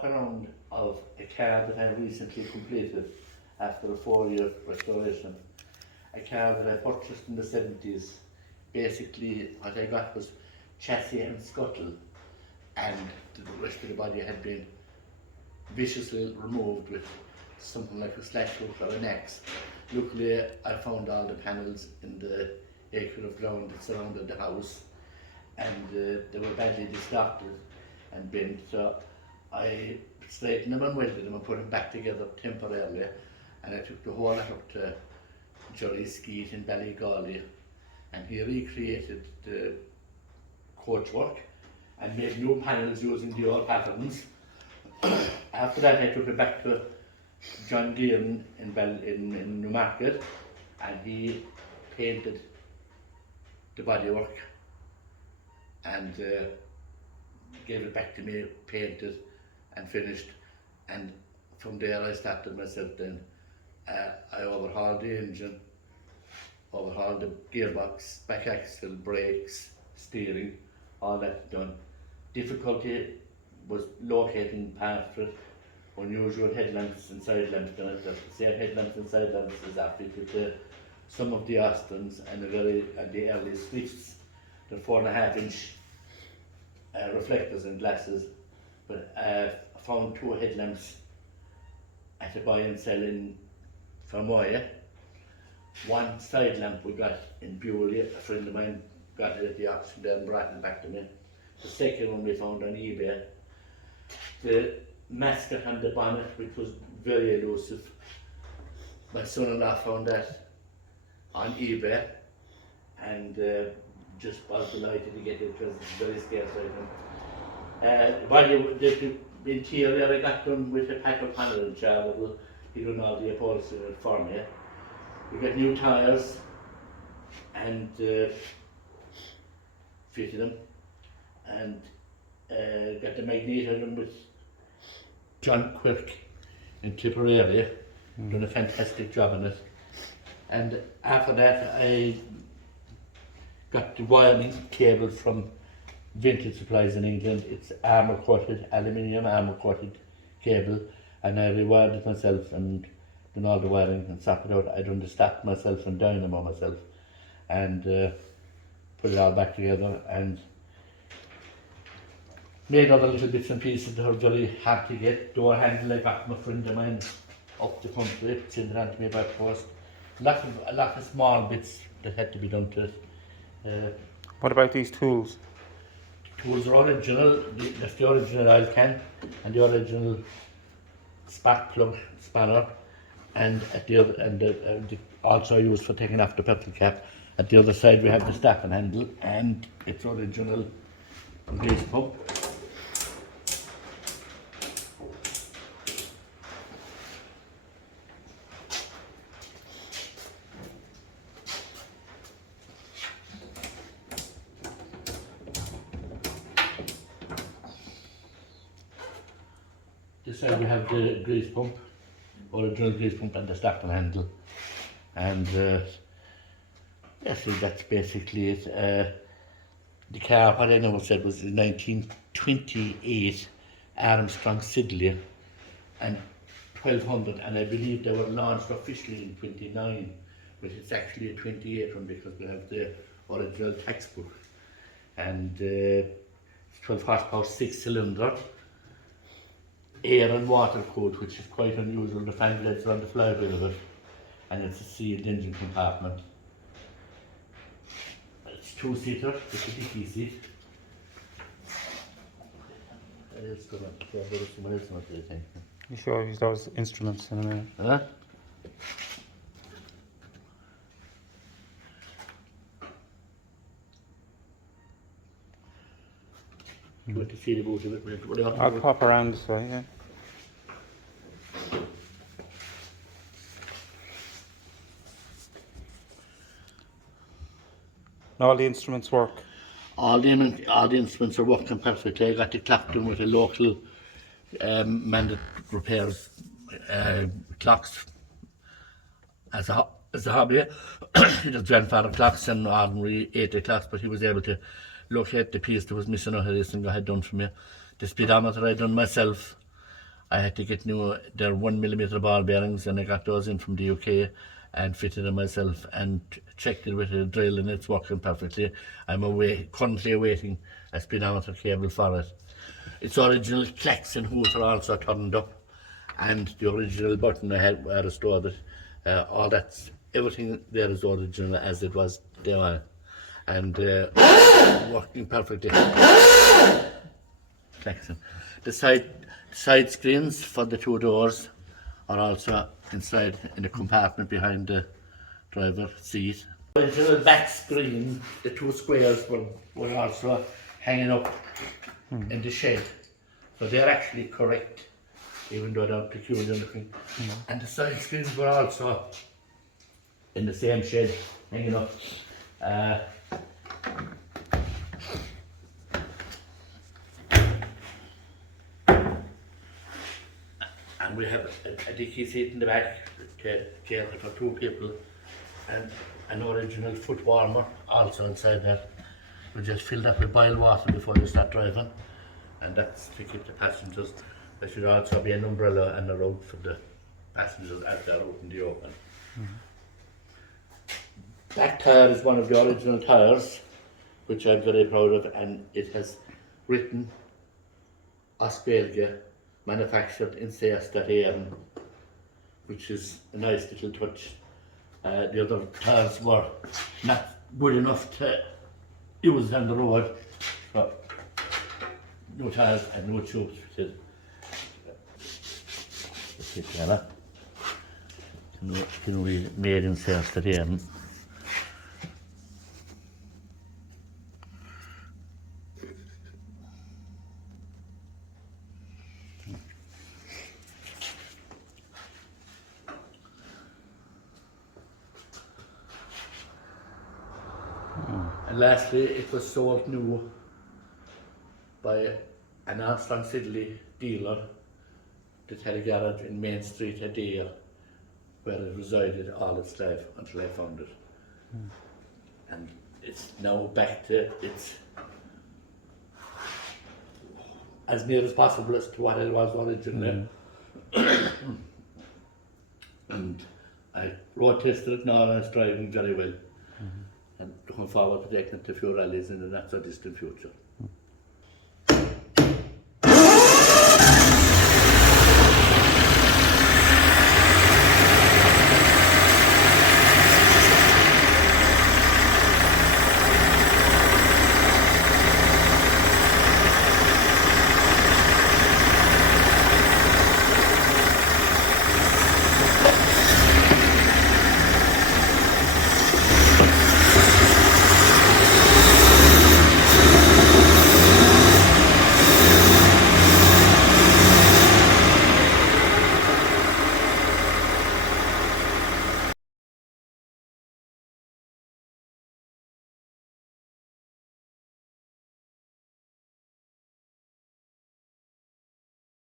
walk around of a car that I recently completed after a 4-year restoration. A car that I purchased in the 70s. Basically, what I got was chassis and scuttle, and the rest of the body had been viciously removed with something like a slash hook or an axe. Luckily, I found all the panels in the acre of ground that surrounded the house, and they were badly distorted and bent, so I straightened them and welded them and put them back together temporarily, and I took the whole lot up to Jerry Skeet in Ballygally, and he recreated the coachwork and made new panels using the old patterns. After that, I took it back to John Dean in Newmarket, and he painted the bodywork and gave it back to me, painted and finished. And from there I started myself then. I overhauled the engine, overhauled the gearbox, back axle, brakes, steering, all that done. Difficulty was locating parts for it, unusual headlamps and side lamps. The same headlamps and side lamps as I fitted to some of the Austins and the early Swifts. They're 4.5-inch reflectors and glasses, but I found 2 headlamps at a buy and sell in Fermoy. One side lamp we got in Bewley, a friend of mine got it at the auction there and brought it back to me. The second one we found on eBay. The mascot on the bonnet, which was very elusive. My son-in-law found that on eBay and just was delighted to get it because it's very scarce item. The interior I got done with a pack of panel and travel. He done all the upholstery for me. We got new tyres and fitted them, and got the magneto with John Quirk in Tipperary. Done a fantastic job on it. And after that I got the wiring cable from Vintage Supplies in England. It's aluminium armour coated cable, and I rewired it myself and done all the wiring and sorted out. I done the stack myself and dynamo myself, and put it all back together and made other little bits and pieces that are very hard to get. Door handle I got from a friend of mine up the country, sent it on to me by post. A lot of small bits that had to be done to it. What about these tools? Tools are original. That's the original oil can and the original spark plug spanner, and at the other and also used for taking off the petrol cap. At the other side we have the staffing handle and its original grease pump. This side we have the grease pump, original grease pump and the staffing handle, and yes, that's basically it. The car, what I never said, was in 1928 Armstrong Siddeley and 1200, and I believe they were launched officially in 29, but it's actually a 28 one because we have the original textbook, and it's 12 horsepower, 6-cylinder. Air and water cooled, which is quite unusual. The fan blades are on the flywheel of it, and it's a sealed engine compartment. It's 2-seater with a dicky seat. It's good. I think. You sure use those instruments in a minute? Huh? You want to see the boot of it? I'll pop around this way, yeah. All the instruments work? All the instruments are working perfectly. I got the clock done with a local man that repairs clocks as a hobby. He does grandfather clocks and ordinary 80 clocks, but he was able to locate the piece that was missing out of this and go ahead done for me. The speedometer I done myself, I had to get new, they're 1mm ball bearings, and I got those in from the UK and fitted them myself and checked it with a drill, and it's working perfectly. I'm currently awaiting a speedometer cable for it. Its original clacks and hoots are also turned up, and the original button I had where I stored it, everything there is original as it was day one, and working perfectly. Klaxon. The side screens for the two doors are also inside in the compartment behind the driver's seat. The original back screen, the two squares were also hanging up in the shed. So they're actually correct, even though they're peculiar looking. And the side screens were also in the same shed, hanging up. And we have a dicky seat in the back, catered for two people, and an original foot warmer also inside there. We just filled up with boiled water before you start driving, and that's to keep the passengers. There should also be an umbrella and a rug for the passengers as they're out in the open. That tyre is one of the original tyres, which I'm very proud of, and it has written Australia, manufactured in CS.am, which is a nice little touch. The other tyres were not good enough to use on the road, so no tyres and no tubes fitted. Can we made in CS.am? And lastly, it was sold new by an Armstrong Siddeley dealer that had a garage in Main Street, Adare, where it resided all its life until I found it. And it's now back to its as near as possible as to what it was originally. And I road tested it now, and it's driving very well. And looking forward to taking it to a few rallies in the not so distant future.